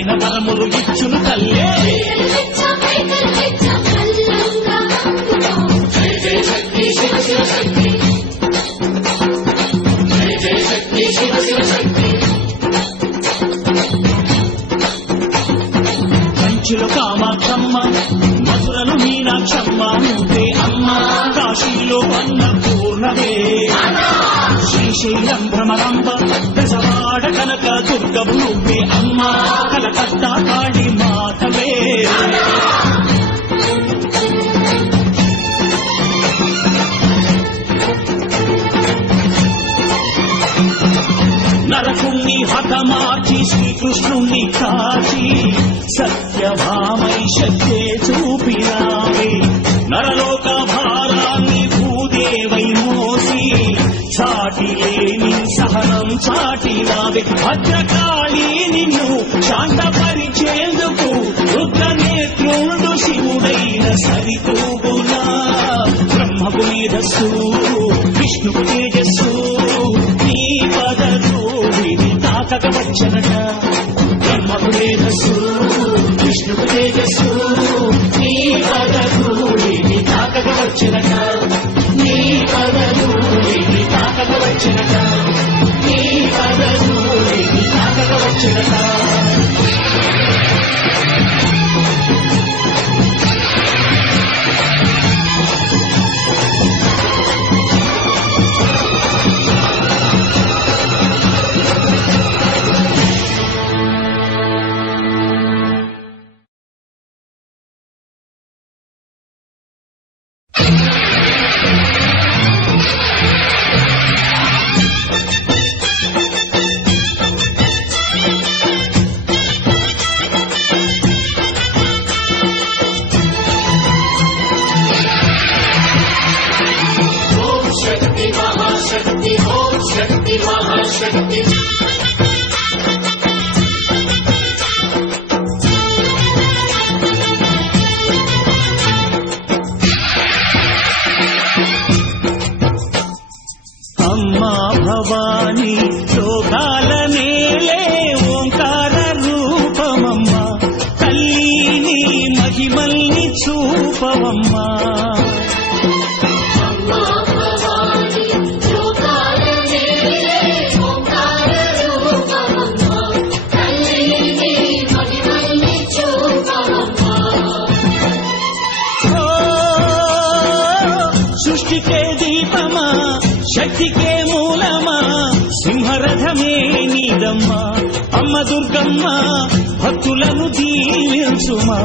అడిగిన వరములు ఇచ్చును తల్లే. కంచిలో కామాక్షమ్మ, మధురలు మీనాక్షమ్మ నువ్వే అమ్మ. కాశీలో అన్నపూర్ణవే, శ్రీశైలం భ్రమరాంబ, దశవాడ కనక దుర్గవు నువ్వే అమ్మ. కలకత్తా కాళీ మాతవే. నరకుణ్ణి హతమార్చి శ్రీకృష్ణుణ్ణి కాచి సత్యభామై శక్తే చూపినావే. నరలోక భారాన్ని భూదేవై మోసి చాటి లేని సహనం చాటినావే. భద్రకాళి నిన్ను శాంతపరిచేందుకు రుద్రనేత్రుడు శివుడైన సరితూగునా. బ్రహ్మకు మేధస్సు, విష్ణుకు తేజస్సు, నీ పదధూళిని తాకక వచ్చనట. బ్రహ్మకు మేధస్సు, విష్ణుకు తేజస్సు, నీ పదధూళిని తాకక వచ్చనట. నీ పదధూళిని తాకక వచ్చనట. నీ పదధూళిని తాకక వచ్చనట. అమ్మా భవాని లోకాల నేలే ఓంకార రూపమమ్మ. తల్లిని మహిమల్ని చూపవమ్మా. సృష్టికే దీపమా, శక్తికే మూలమా, సింహరథమే నీదమ్మా. అమ్మ దుర్గమ్మ భక్తులను దీవించుమా.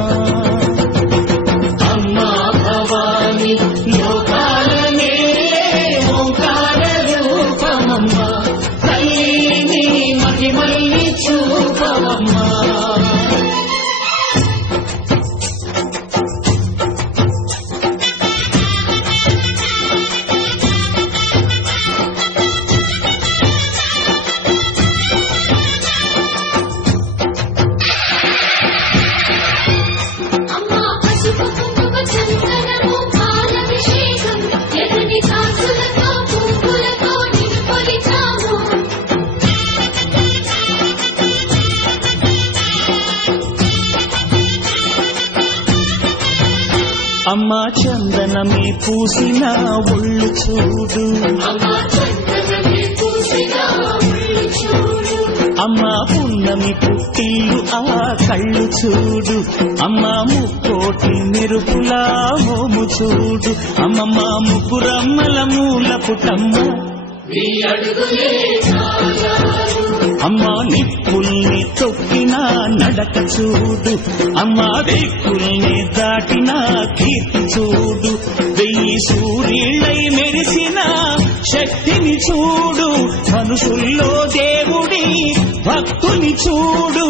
అమ్మా భవాని లోకాల నేలే ఓంకార రూపమమ్మ. తల్లిని మహిమల్ని చూపవమ్మా. అమ్మా చందనమే పూసిన ఒళ్ళు చూడు. అమ్మా పున్నమి పుట్టిల్లు ఆ కళ్ళు చూడు. అమ్మా ముక్కోటి మెరుపులా మోము చూడు. అమ్మమ్మ ముగ్గురమ్మల మూల పుటమ్మ. అమ్మా నిప్పుల్ని తొక్కిన నడక చూడు. అమ్మా దిక్కుల్ని దాటిన కీర్తి చూడు. 1000 సూర్యులై మెరిసిన శక్తిని చూడు. మనుషుల్లో దేవుడి భక్తుని చూడు.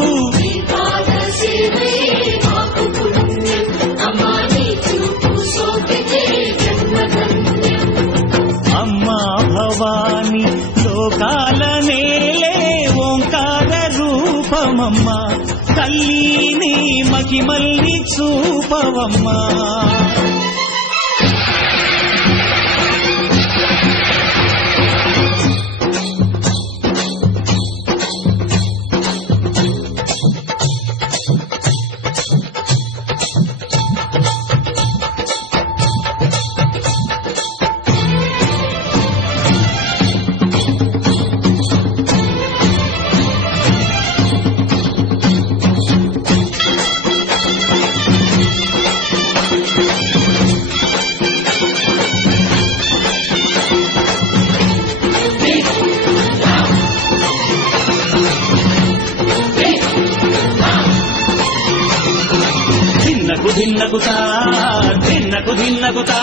అమ్మా భవాని లోకాల నేలే ఓంకార రూపమమ్మ. తల్లిని మహిమల్ని చూపవమ్మా. దిన్నకుతా దిన్నకు దిన్నకుతా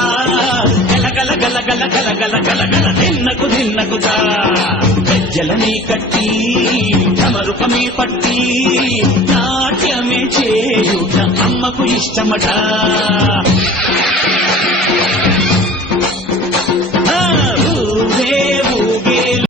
గల గల గల గల గల గల గల గల దిన్నకుతా గజ్జలనే కట్టి తమరుకమే పట్టి నాట్యమే చేయుట అమ్మకు ఇష్టమట